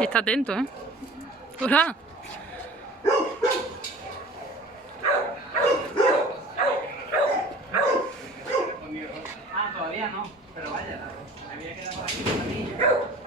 Y está atento, ¿eh? ¡Hola! Ah, todavía no, pero vaya, me había quedado por aquí.